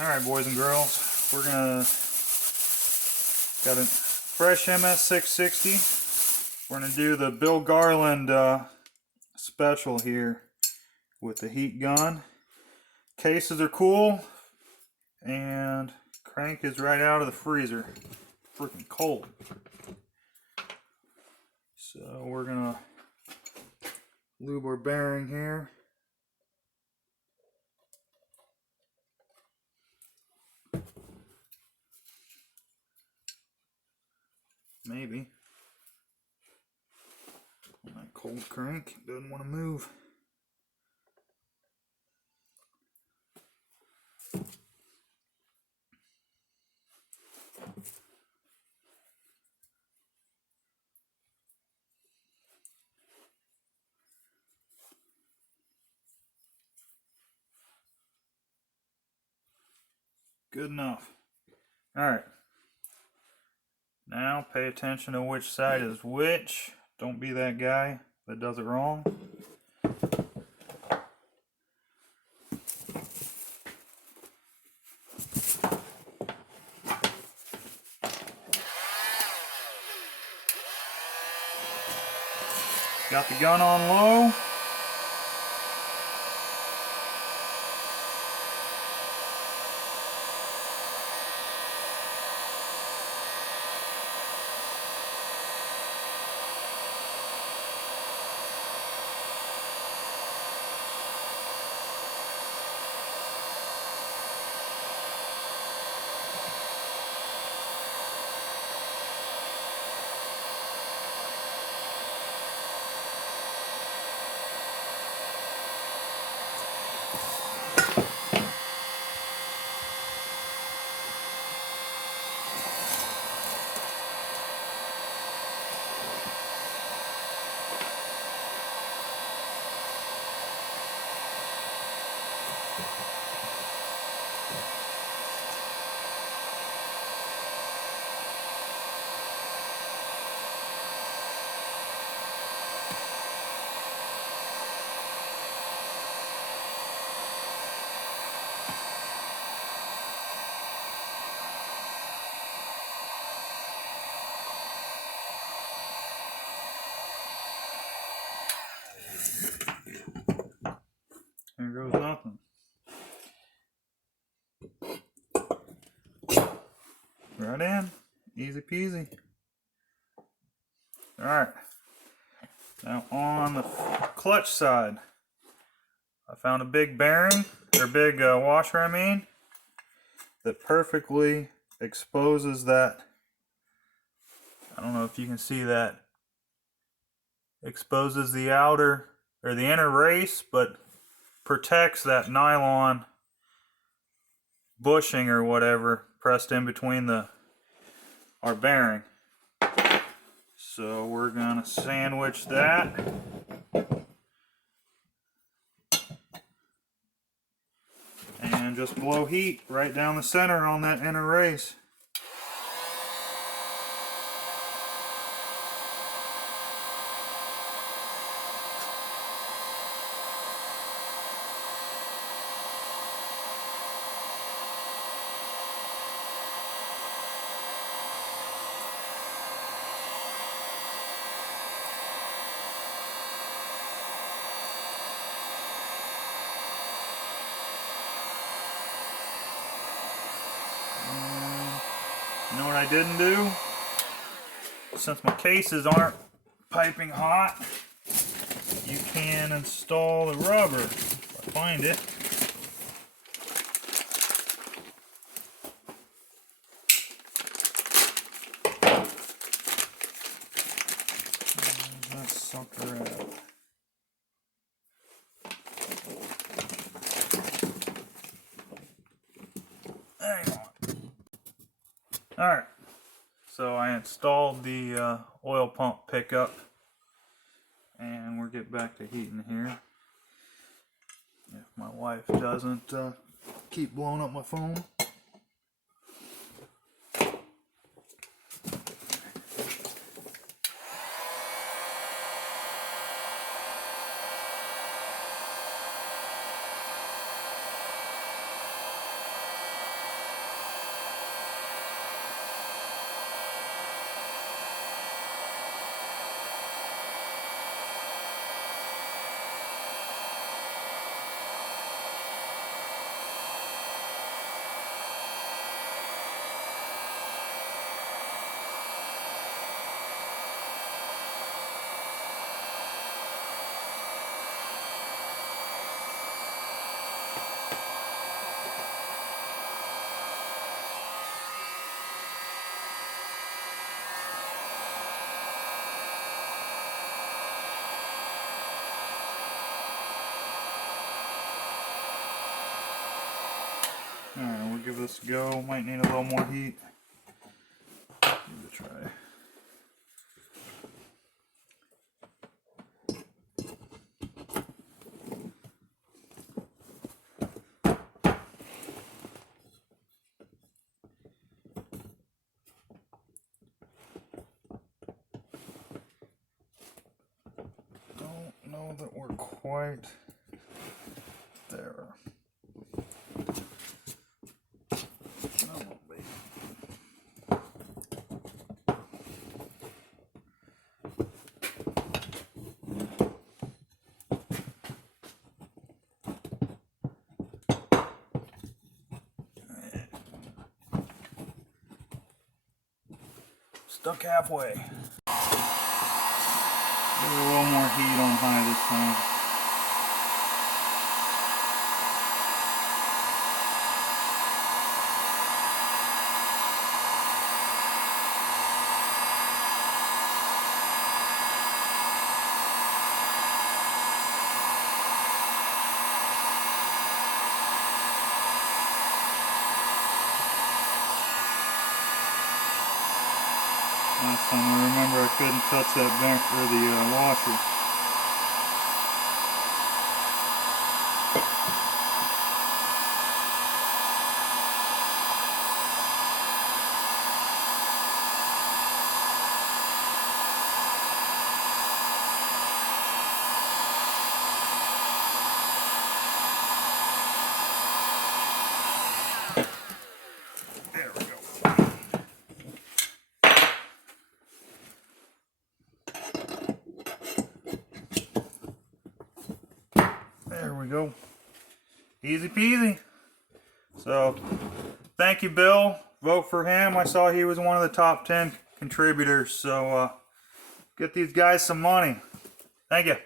Alright, boys and girls, we're gonna got a fresh MS660. We're gonna do the Bill Garland special here with the heat gun. Cases are cool, and crank is right out of the freezer. Freaking cold. So we're gonna lube our bearing here. Maybe. That cold crank doesn't want to move. Good enough. Alright. Now pay attention to which side is which. Don't be that guy that does it wrong. Got the gun on low. There goes nothing. Right in. Easy peasy. Alright. Now on the clutch side, I found a big bearing, or big washer I mean, that perfectly exposes that. I don't know if you can see that. Exposes the outer, or the inner race, but protects that nylon bushing or whatever pressed in between our bearing. So we're gonna sandwich that. And just blow heat right down the center on that inner race. You know what I didn't do? Since my cases aren't piping hot, you can install the rubber if I find it. Where's that sucker at? Hang on. Alright, so I installed the oil pump pickup, and we'll get back to heating here. If my wife doesn't keep blowing up my phone. Alright, we'll give this a go. Might need a little more heat. Give it a try. Don't know that we're quite there. Stuck halfway. Give it a little more heat on high this time. Last time I remember I couldn't touch that back or the washer. There we go. There we go. Easy peasy. So, thank you, Bill. Vote for him. I saw he was one of the top 10 contributors. So, get these guys some money. Thank you.